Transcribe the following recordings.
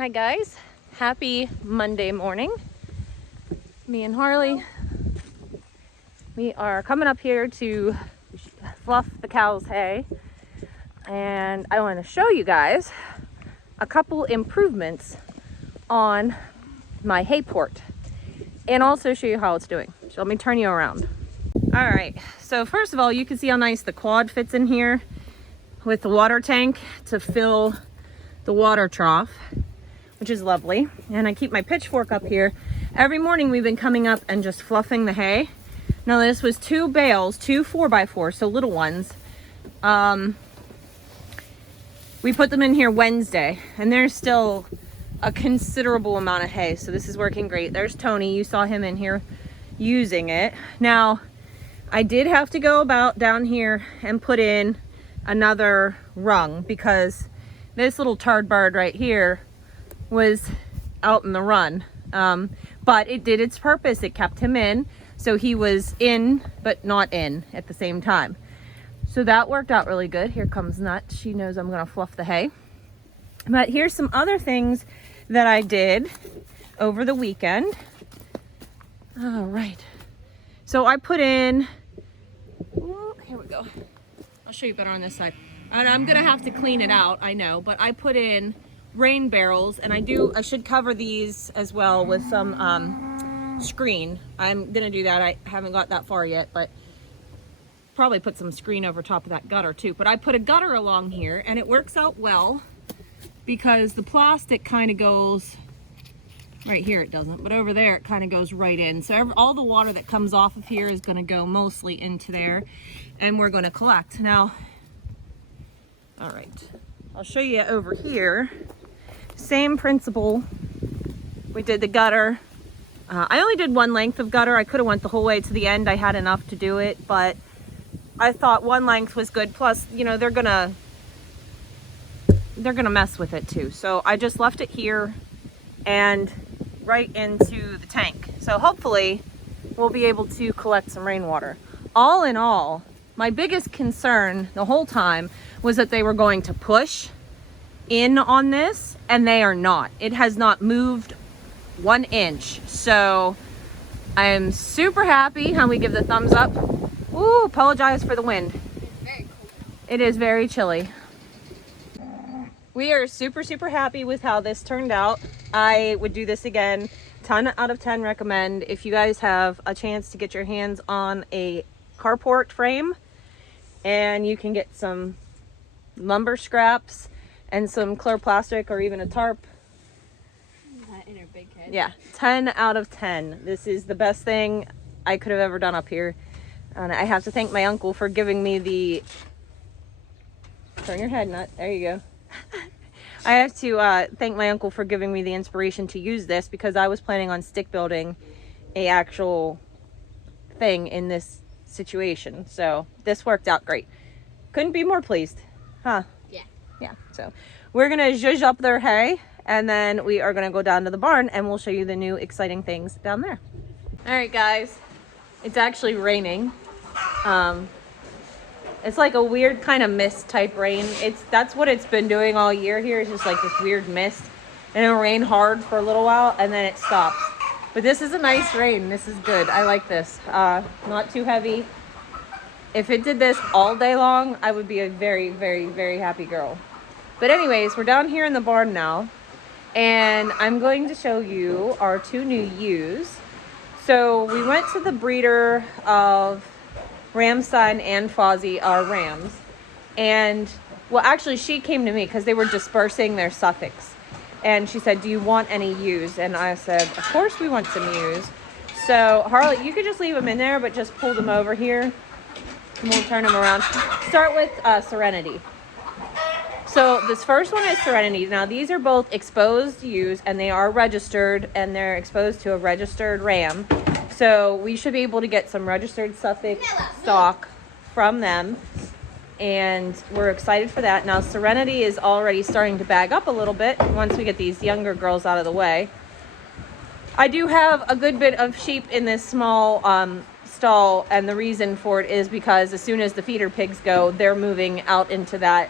Hi guys, happy Monday morning. Me and Harley, we are coming up here to fluff the cows' hay, and I want to show you guys a couple improvements on my Hayport and also show you how it's doing. So let me turn you around. All right, so first of all, you can see how nice the quad fits in here with the water tank to fill the water trough, which is lovely. And I keep my pitchfork up here. Every morning we've been coming up and just fluffing the hay. Now this was 2 bales, 2 4x4, so little ones. We put them in here Wednesday, and there's still a considerable amount of hay, so this is working great. There's Tony, you saw him in here using it. Now, I did have to go about down here and put in another rung because this little tarred bird right here was out in the run, but it did its purpose. It kept him in, so he was in but not in at the same time, so that worked out really good. Here comes Nut. She knows I'm gonna fluff the hay. But here's some other things that I did over the weekend. All right, so I put in, here we go, I'll show you better on this side. And I'm gonna have to clean it out, I know, but I put in rain barrels, and I should cover these as well with some screen. I'm gonna do that. I haven't got that far yet, but probably put some screen over top of that gutter too. But I put a gutter along here, and it works out well because the plastic kind of goes right here. It doesn't, but over there it kind of goes right in. So all the water that comes off of here is going to go mostly into there, and we're going to collect. Now, all right, I'll show you over here. Same principle. We did the gutter. I only did one length of gutter. I could have went the whole way to the end. I had enough to do it, but I thought one length was good. Plus, you know, they're gonna mess with it too. So I just left it here and right into the tank. So hopefully we'll be able to collect some rainwater. All in all, my biggest concern the whole time was that they were going to push in on this, and they are not. It has not moved 1 inch. So I am super happy. How we give the thumbs up. Ooh, apologize for the wind. It's very cold. It is very chilly. We are super happy with how this turned out. I would do this again. 10 out of 10 recommend. If you guys have a chance to get your hands on a carport frame, and you can get some lumber scraps and some clear plastic or even a tarp. In her big head. Yeah, 10 out of 10. This is the best thing I could have ever done up here. And I have to thank my uncle for giving me the, turn your head, Nut, there you go. I have to thank my uncle for giving me the inspiration to use this, because I was planning on stick building a actual thing in this situation. So this worked out great. Couldn't be more pleased, huh? Yeah, so we're gonna zhuzh up their hay, and then we are gonna go down to the barn and we'll show you the new exciting things down there. All right, guys, it's actually raining. It's like a weird kind of mist type rain. That's what it's been doing all year here. It's just like this weird mist, and it'll rain hard for a little while and then it stops. But this is a nice rain. This is good. I like this. Not too heavy. If it did this all day long, I would be a very happy girl. But anyways, we're down here in the barn now, and I'm going to show you our 2 new ewes. So we went to the breeder of Ramstein and Fozzie, our rams, and well, actually she came to me because they were dispersing their Suffolks, and she said, do you want any ewes? And I said, of course we want some ewes. So Harley, you could just leave them in there, but just pull them over here and we'll turn them around. Start with Serenity. So this first one is Serenity. Now these are both exposed ewes, and they are registered, and they're exposed to a registered ram. So we should be able to get some registered Suffolk stock from them, and we're excited for that. Now Serenity is already starting to bag up a little bit once we get these younger girls out of the way. I do have a good bit of sheep in this small stall, and the reason for it is because as soon as the feeder pigs go, they're moving out into that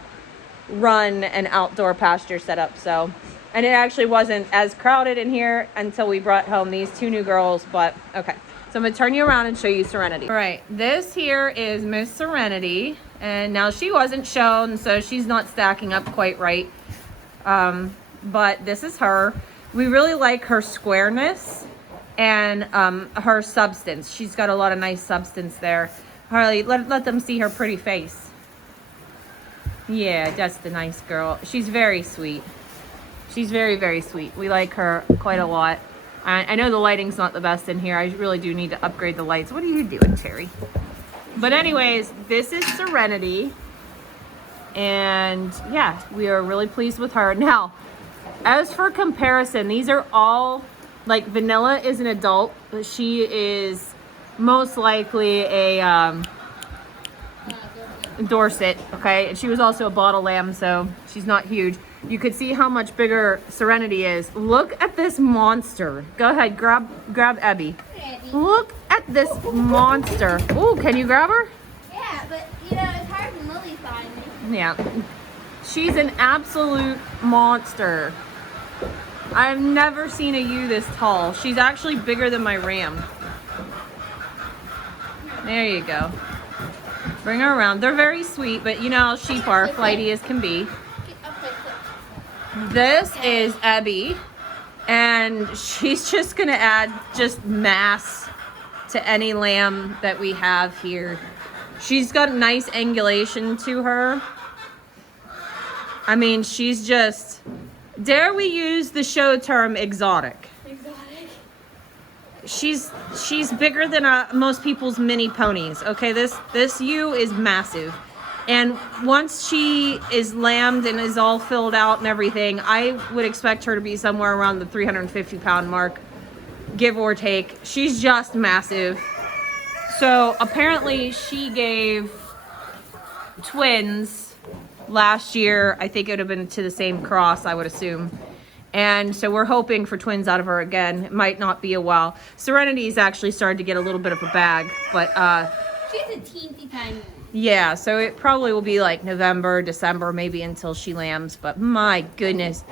run and outdoor pasture setup. So And it actually wasn't as crowded in here until we brought home these two new girls, but okay. So I'm gonna turn you around and show you Serenity. All right, this here is Miss Serenity. And now she wasn't shown, so she's not stacking up quite right. But this is her. We really like her squareness and her substance. She's got a lot of nice substance there. Harley, let them see her pretty face. Yeah, that's the nice girl. She's very sweet. She's very, very sweet. We like her quite a lot. I know the lighting's not the best in here. I really do need to upgrade the lights. What are you doing, Cherry? But anyways, this is Serenity. And yeah, we are really pleased with her. Now, as for comparison, these are all, like Vanilla is an adult. But she is most likely a Dorset, okay? And she was also a bottle lamb, so she's not huge. You could see how much bigger Serenity is. Look at this monster. Go ahead, grab Abby. Look at this monster. Oh, can you grab her? Yeah, but you know, it's hard when Lily's on me. Yeah. She's an absolute monster. I've never seen a ewe this tall. She's actually bigger than my ram. There you go. Bring her around. They're very sweet, but you know, sheep are flighty as can be. This is Abby, and she's just gonna add just mass to any lamb that we have here. She's got nice angulation to her. I mean, she's just, dare we use the show term exotic? She's bigger than most people's mini ponies. Okay, this ewe is massive, and once she is lambed and is all filled out and everything, I would expect her to be somewhere around the 350-pound mark, give or take. She's just massive. So apparently she gave twins last year. I think it would have been to the same cross, I would assume. And so we're hoping for twins out of her again. It might not be a while. Serenity's actually started to get a little bit of a bag, but she's a teensy tiny. yeah, so it probably will be like November, December, maybe until she lambs. But my goodness,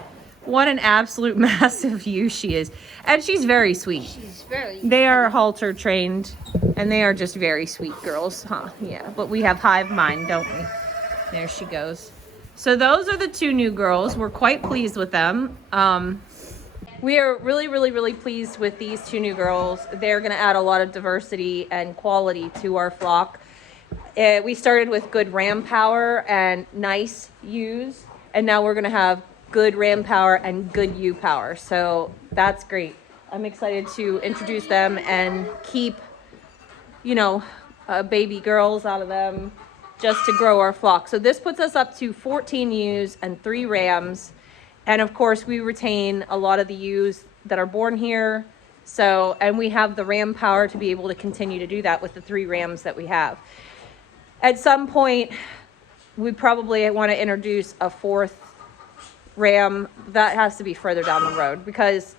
what an absolute massive ewe she is. And she's very sweet. She's very. They are halter trained, and they are just very sweet girls, huh? Yeah, but we have hive mind, don't we? There she goes. So those are the two new girls. We're quite pleased with them. We are really, really, really pleased with these two new girls. They're going to add a lot of diversity and quality to our flock. We started with good ram power and nice ewes, and now we're going to have good ram power and good ewe power. So that's great. I'm excited to introduce them and keep, you know, baby girls out of them, just to grow our flock. So this puts us up to 14 ewes and 3 rams. And of course we retain a lot of the ewes that are born here. So, and we have the ram power to be able to continue to do that with the 3 rams that we have. At some point, we probably want to introduce a 4th ram. That has to be further down the road because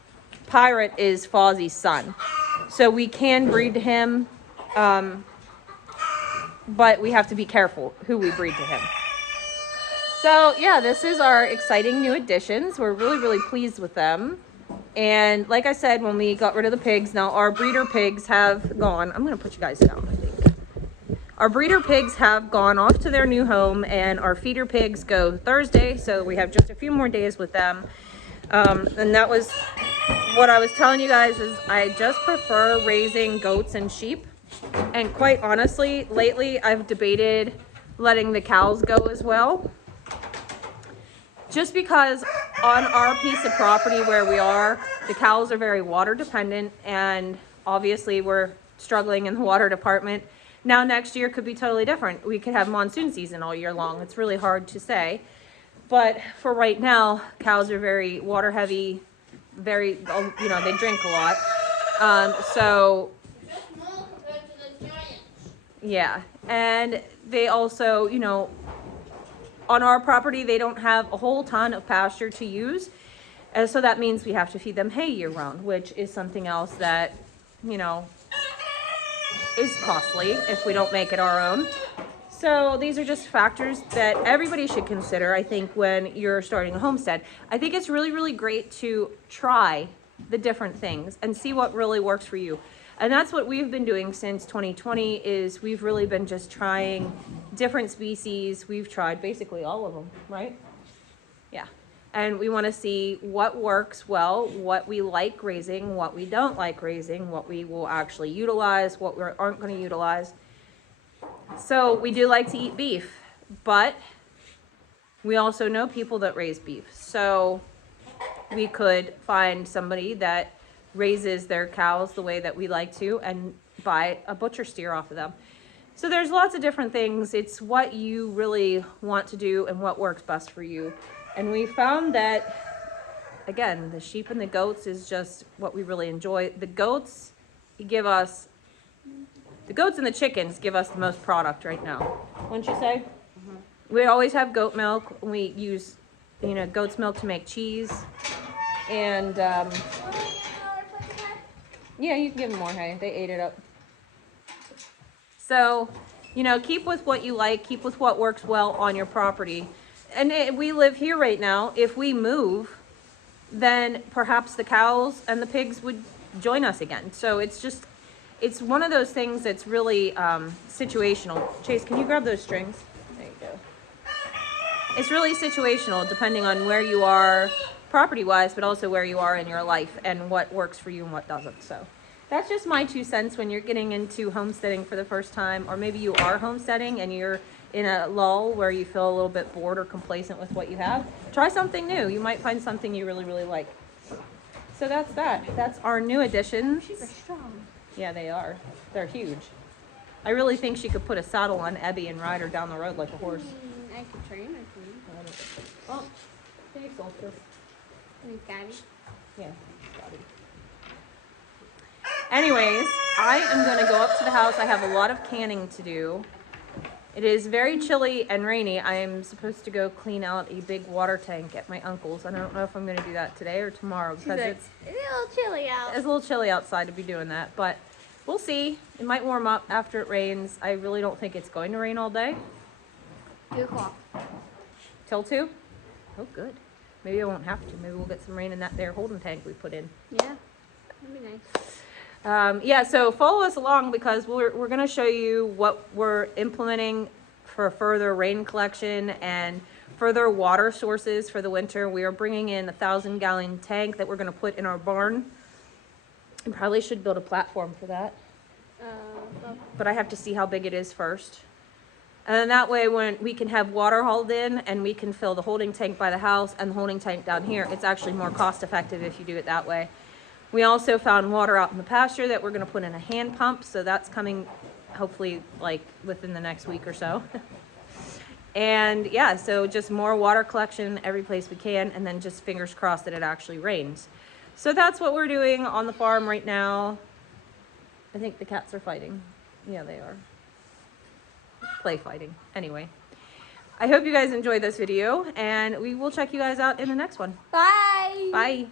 Pirate is Fozzie's son. So we can breed to him, but we have to be careful who we breed to him. So yeah, this is our exciting new additions. We're really, really pleased with them. And like I said, when we got rid of the pigs, now our breeder pigs have gone. I'm going to put you guys down, I think. Our breeder pigs have gone off to their new home, and our feeder pigs go Thursday. So we have just a few more days with them. And that was what I was telling you guys, is I just prefer raising goats and sheep. And quite honestly, lately I've debated letting the cows go as well. Just because on our piece of property where we are, the cows are very water dependent, and obviously we're struggling in the water department. Now next year could be totally different. We could have monsoon season all year long. It's really hard to say. But for right now, cows are very water heavy, very, you know, they drink a lot. So yeah, and they also, you know, on our property, they don't have a whole ton of pasture to use. And so that means we have to feed them hay year round, which is something else that, you know, is costly if we don't make it our own. So these are just factors that everybody should consider, I think, when you're starting a homestead. I think it's really, really great to try the different things and see what really works for you. And that's what we've been doing since 2020 is we've really been just trying different species. We've tried basically all of them, right? Yeah. And we want to see what works well, what we like raising, what we don't like raising, what we will actually utilize, what we aren't going to utilize. So we do like to eat beef, but we also know people that raise beef. So we could find somebody that raises their cows the way that we like to and buy a butcher steer off of them. So there's lots of different things. It's what you really want to do and what works best for you. And we found that, again, the sheep and the goats is just what we really enjoy. The goats give us, the goats and the chickens give us the most product right now, wouldn't you say? Mm-hmm. We always have goat milk. We use, you know, goat's milk to make cheese. And, yeah, you can give them more hay. They ate it up. So, you know, keep with what you like. Keep with what works well on your property. And we live here right now. If we move, then perhaps the cows and the pigs would join us again. So it's just, it's one of those things that's really situational. Chase, can you grab those strings? There you go. It's really situational depending on where you are property-wise, but also where you are in your life and what works for you and what doesn't. So that's just my 2 cents when you're getting into homesteading for the first time, or maybe you are homesteading and you're in a lull where you feel a little bit bored or complacent with what you have. Try something new. You might find something you really, really like. So that's that. That's our new additions. Sheep are strong. Yeah, they are. They're huge. I really think she could put a saddle on Ebby and ride her down the road like a horse. I could train her for you. Oh, thanks, Ultra. Gabby. Yeah, Gabby. Anyways, I am going to go up to the house. I have a lot of canning to do. It is very chilly and rainy. I am supposed to go clean out a big water tank at my uncle's. I don't know if I'm going to do that today or tomorrow because it's a little chilly out. It's a little chilly outside to be doing that, but we'll see. It might warm up after it rains. I really don't think it's going to rain all day. 2 o'clock. Till 2? Oh, good. Maybe I won't have to. Maybe we'll get some rain in that there holding tank we put in. Yeah, that'd be nice. Yeah, so follow us along because we're going to show you what we're implementing for further rain collection and further water sources for the winter. We are bringing in a 1,000-gallon tank that we're going to put in our barn. I probably should build a platform for that. But I have to see how big it is first. And then that way when we can have water hauled in and we can fill the holding tank by the house and the holding tank down here, it's actually more cost effective if you do it that way. We also found water out in the pasture that we're going to put in a hand pump. So that's coming hopefully like within the next week or so. And yeah, so just more water collection every place we can, and then just fingers crossed that it actually rains. So that's what we're doing on the farm right now. I think the cats are fighting. Yeah, they are. Play fighting. Anyway, I hope you guys enjoyed this video, and we will check you guys out in the next one. Bye. Bye.